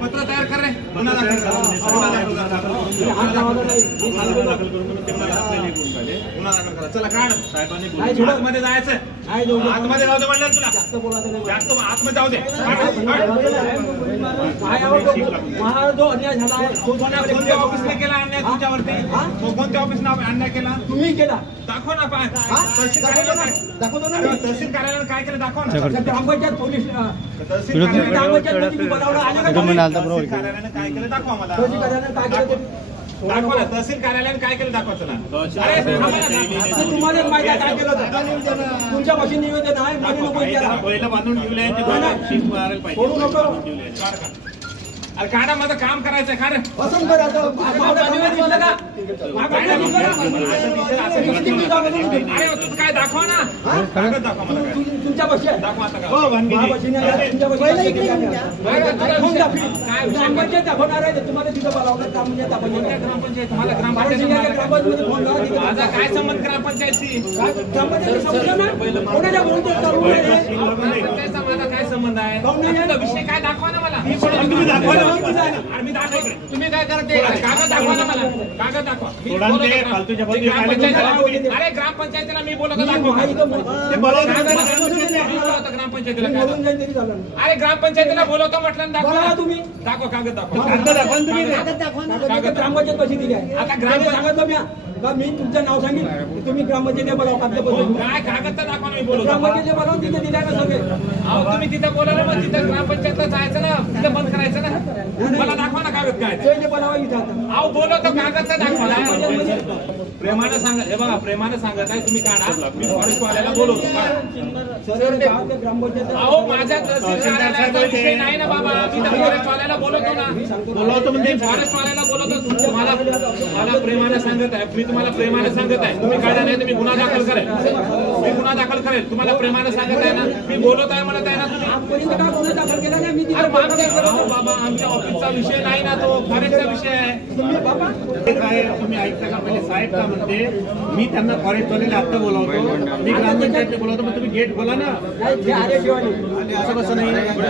पत्र तयार कर रे. चला काढ. आतमध्ये जायचं. आतमध्ये जाऊ दे म्हणलं तुला. जास्त आतमध्ये जाऊ दे. जो अन्याय झाला आहे कोणत्या ऑफिसने केला अन्याय तुमच्यावरती? कोणत्या ऑफिसने अन्याय केला? तुम्ही केला. दाखव ना. दाखवतो ना. तहसील कार्यालयाने काय केलं दाखव ना. ग्रामपंचायत पोलीस तहसील कार्यालयाने तुम्ही बोलावलं आले का? कार्यालयाने काय केलं दाखवा मला. तहसील कार्यालयाने काय केलं ते दाखवा ना. तहसील कार्यालयाने काय केलं दाखवा चला. तुम्हाला माहिती आहे काय केलं होतं? तुमच्या भाषेत निवेदन आहे. मध्ये नको विचारा. पहिलं बांधून ठेवलंय बोलू नको. अरे काढा. माझं काम करायचं खा रे. पसंत करायचं. अरे तू काय दाखवा ना. कागद दाखवा मला. तुमच्या भाषेत दाखवा आता का. ग्रामपंचायत दाखवणार आहे. तुम्हाला तिथं बोलावलं ग्रामपंचायत ग्रामपंचायत मला ग्रामपंचायत माझा काय संबंध ग्रामपंचायतशी? ग्रामपंचायतचा माझा काय संबंध आहे? विषय काय दाखवा ना मला. मी दाखवतो. तुम्ही काय करते? कागद दाखवा ना मला. कागद दाखवा. अरे ग्रामपंचायतीला मी बोलत ग्रामपंचायतीला. अरे ग्रामपंचायतीला बोलवतो म्हटलं दाखवा तुम्ही. दाखवा कागद दाखवा. ग्रामपंचायत कशी दिली आहे? आता ग्रामपंचायत सांगितलं मी तुमचं नाव सांगितलं तुम्ही ग्रामपंचायत बोलावं. काय कागद तर दाखवा मी बोलतो. ग्रामपंचायत बोलावून तिथे दिलाय ना सगळे. अहो तुम्ही तिथे बोलायला मग तिथे ग्रामपंचायतला जायचं ना. तिथे बंद करायचं ना. मला दाखवा ना कागद काय. बोलावा इथं आता. अहो बोलवतो कागद तर दाखवा. प्रेमानं सांगा. हे बघा प्रेमानं सांगत आहे तुम्ही काढा. मी फॉरेस्ट वाल्याला बोलवतो. अहो माझ्या तहसील कार्यालयाचा विषय नाही ना बाबा. मी तर फॉरेस्ट वाल्याला बोलवतो ना. बोलवतो म्हणजे फॉरेस्ट वाल्याला बोलवतो. मला प्रेमानं सांगत आहे. मी तुम्हाला प्रेमानं सांगत आहे. तुम्ही काढा नाही तर मी गुन्हा दाखल करेल. मी गुन्हा दाखल करेल. तुम्हाला प्रेमानं सांगत आहे ना. मी बोलत आहे म्हणत आहे ना तुम्ही. अरे बाबा आमच्या ऑफिसचा विषय नाही ना तो. फॉरेस्टचा विषय आहे. काय तुम्ही ऐकता का? पहिले साहेब का म्हणते मी त्यांना फॉरेस्टवाल्याला आत्ता बोलावतो. मी ग्रामपंचायतला बोलावतो. मग तुम्ही गेट बोला ना. असं कसं नाही.